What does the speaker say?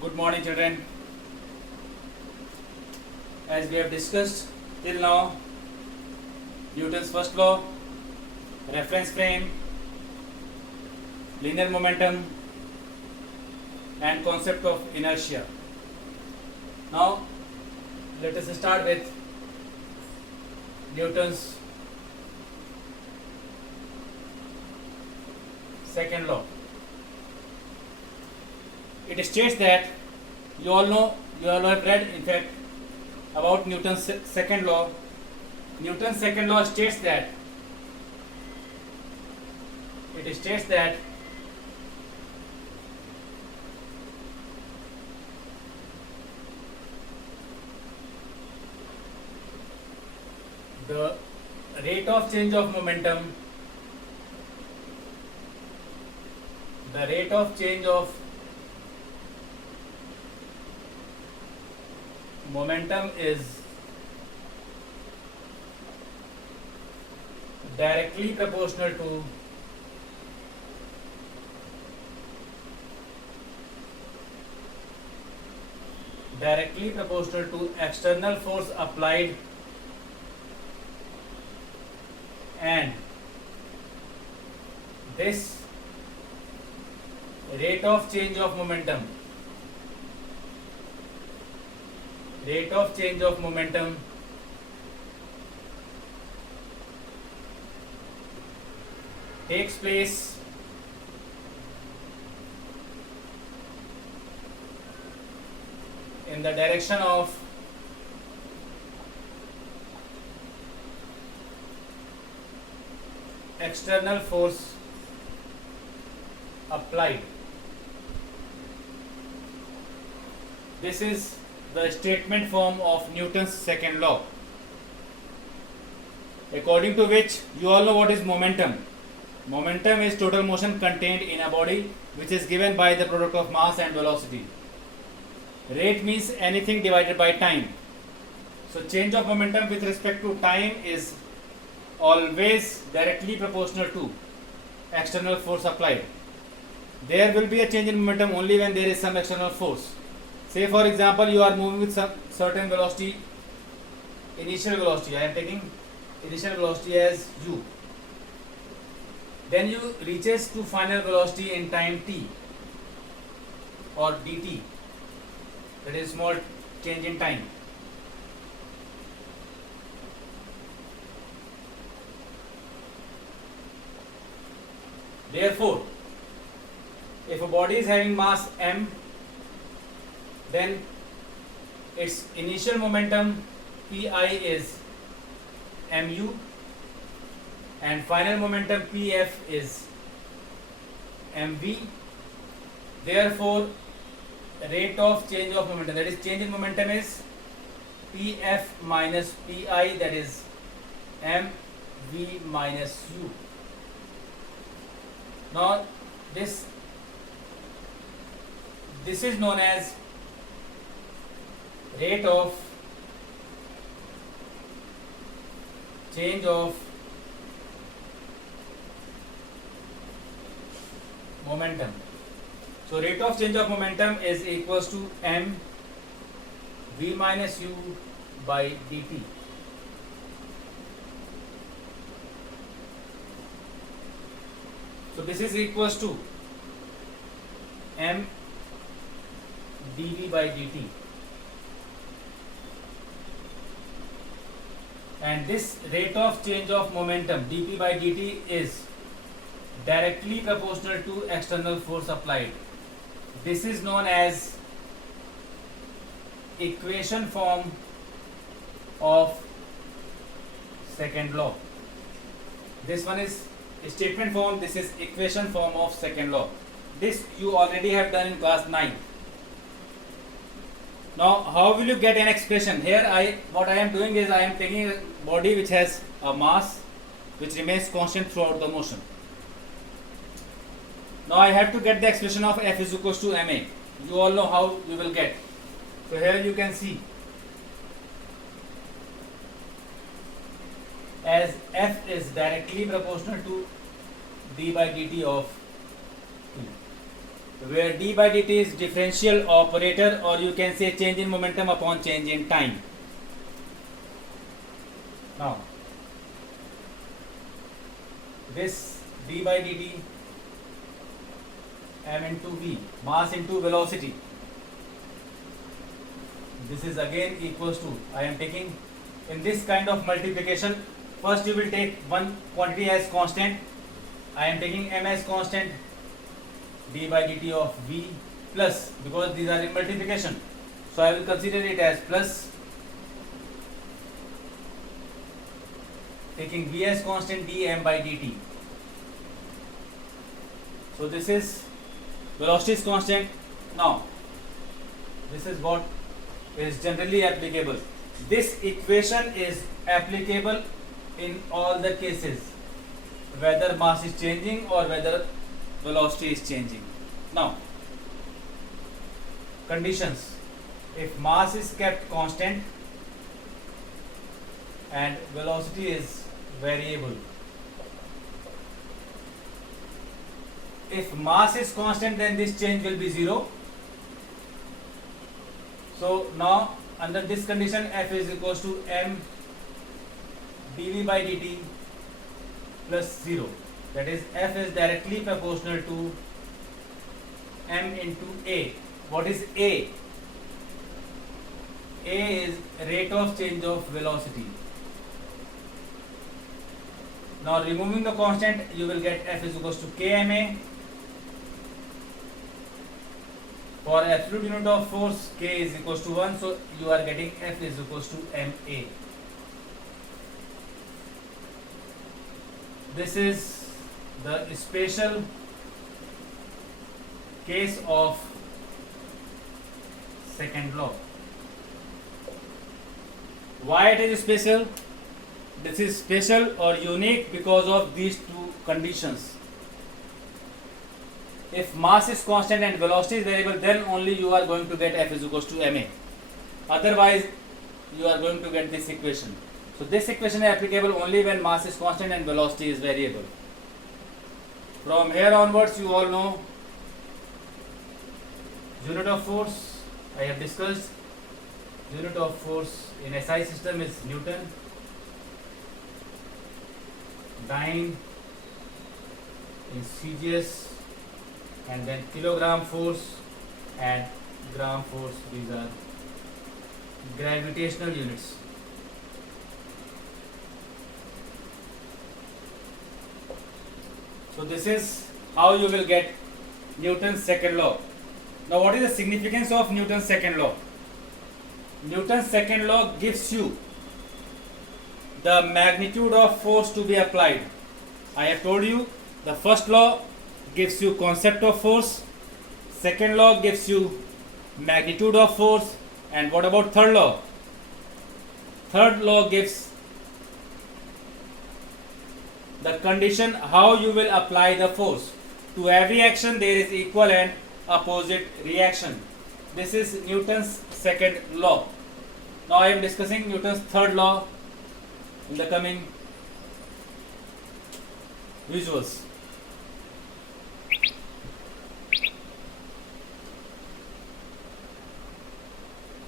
Good morning, children. As we have discussed till now, Newton's first law, reference frame, linear momentum, and concept of inertia. Now, let us start with Newton's second law. It states that you all have read, in fact, about Newton's second law. Newton's second law states that the rate of change of momentum is directly proportional to external force applied and this rate of change of momentum takes place in the direction of external force applied. This is the statement form of Newton's second law, according to which you all know what is momentum. Momentum is total motion contained in a body which is given by the product of mass and velocity. Rate means anything divided by time. So change of momentum with respect to time is always directly proportional to external force applied. There will be a change in momentum only when there is some external force. Say for example, you are moving with some certain velocity, initial velocity. I am taking initial velocity as u. Then you reaches to final velocity in time t or dt. That is small change in time. Therefore, if a body is having mass m, then its initial momentum pi is mu and final momentum pf is mv. Therefore, rate of change of momentum, that is change in momentum, is pf minus pi, that is mv minus u. Now this is known as rate of change of momentum. So rate of change of momentum is equals to m v minus u by dt. So this is equals to m dv by dt, and this rate of change of momentum dp by dt is directly proportional to external force applied. This is known as equation form of second law. This one is statement form, this is equation form of second law. This you already have done in class 9. Now how will you get an expression? Here what I am doing is I am taking a body which has a mass which remains constant throughout the motion. Now I have to get the expression of F is equals to ma. You all know how you will get. So here you can see as F is directly proportional to d by dt of 2. where d by dt is differential operator, or you can say change in momentum upon change in time. Now, this d by dt, m into v, mass into velocity, this is again equals to, I am taking in this kind of multiplication, first you will take one quantity as constant. I am taking m as constant, d by dt of v plus, because these are in multiplication, so I will consider it as plus, taking v as constant, dm by dt. So this is velocity is constant. Now this is what is generally applicable. This equation is applicable in all the cases, whether mass is changing or whether velocity is changing. Now, conditions: if mass is kept constant and velocity is variable. If mass is constant, then this change will be 0. So now under this condition, F is equals to m dv by dt plus 0. That is, F is directly proportional to m into a. What is a? A is rate of change of velocity. Now removing the constant, you will get F is equals to kma. For absolute unit of force, k is equals to 1, so you are getting F is equals to ma. This is the special case of second law. Why it is special? This is special or unique because of these two conditions. If mass is constant and velocity is variable, then only you are going to get F is equals to ma. Otherwise, you are going to get this equation. So this equation is applicable only when mass is constant and velocity is variable. From here onwards, you all know unit of force. I have discussed unit of force in SI system is Newton, dyne in CGS, and then kilogram force and gram force. These are gravitational units. So this is how you will get Newton's second law. Now what is the significance of Newton's second law? Newton's second law gives you the magnitude of force to be applied. I have told you the first law gives you concept of force, second law gives you magnitude of force, and what about third law? Third law gives the condition how you will apply the force. To every action there is equal and opposite reaction. This is Newton's second law. Now I am discussing Newton's third law in the coming visuals.